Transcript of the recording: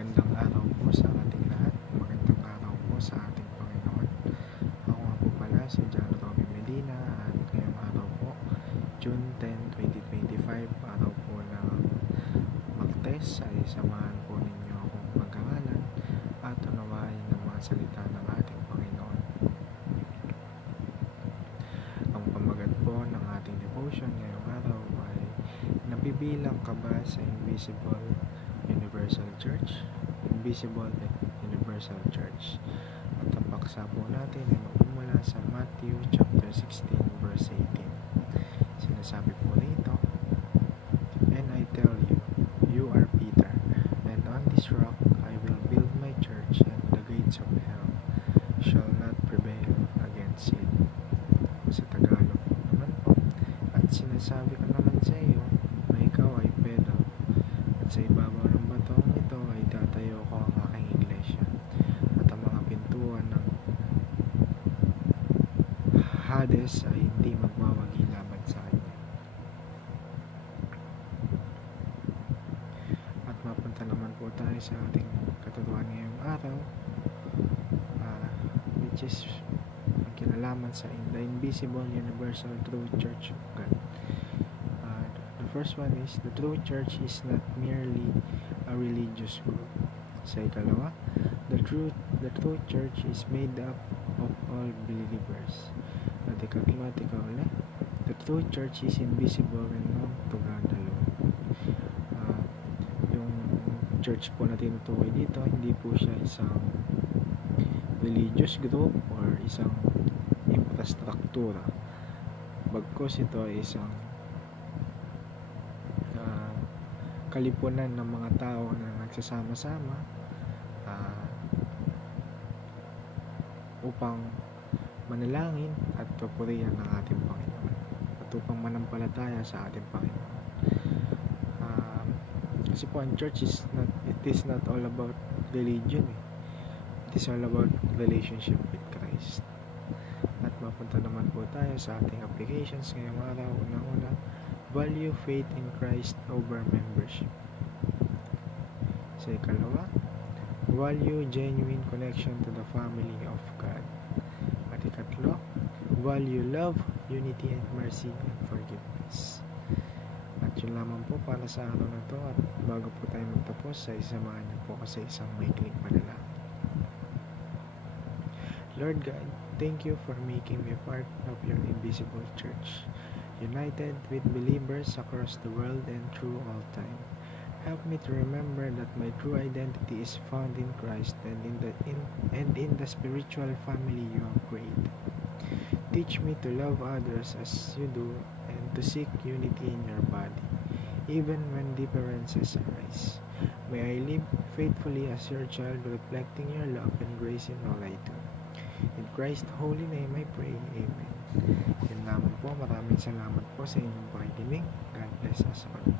Magandang araw po sa ating lahat. Magandang araw po sa ating Panginoon. Ako nga po pala si John Robby Medina at ngayong araw po, June 10, 2025, araw po ng Martes, ay samahan po ninyo akong pag-aralan at unawain ng mga salita ng ating Panginoon. Ang pamagat po ng ating devotion ngayong araw ay nabibilang ka ba sa Invisible Universal Church? Invisible and Universal Church. At ang paksa po natin ay magmumula sa Matthew chapter 16 verse 18. Sinasabi po rito, "And I tell you, you are Peter, and on this rock I will build my church, and the gates of hell shall not prevail against it." Sa Tagalog naman po, "At sinasabi ko naman sa iyo na ikaw ay Pedro, at sa ibabaw ng batong ito ay tatayo ko ang aking iglesia, at ang mga pintuan ng Hades ay hindi magwawagi laban sa kanya." At mapunta naman po tayo sa ating katotohanan ngayong araw, which is ang kinalaman sa the Invisible Universal True Church of God. The first one is, the true church is not merely a religious group. Sa ikalawa, the true church is made up of all believers. At ikatlo, the true church is invisible and known to God alone. Yung church po na tinutukoy dito, hindi po siya isang religious group or isang infrastruktura. Bagkus ito ay isang kalipunan ng mga tao na nagsasama-sama upang manalangin at papurihan ng ating Panginoon at upang manampalataya sa ating Panginoon. Kasi po ang church it is not all about religion. It is all about relationship with Christ. At mapunta naman po tayo sa ating applications ngayong araw. Unang-una, value faith in Christ over membership. Sa ikalawa, value genuine connection to the family of God. At ikatlo, value love, unity, and mercy and forgiveness. At yun lamang po para sa araw na to. At bago po tayo magtapos, ay samahan niyo po kasi isang maikling panalangin. Lord God, thank you for making me part of your invisible church, united with believers across the world and through all time. Help me to remember that my true identity is found in Christ and in the spiritual family you have created. Teach me to love others as you do and to seek unity in your body, even when differences arise. May I live faithfully as your child, reflecting your love and grace in all I do. In Christ's holy name I pray. Amen. Yun naman po. Maraming salamat po sa inyong pakikinig. God bless us all.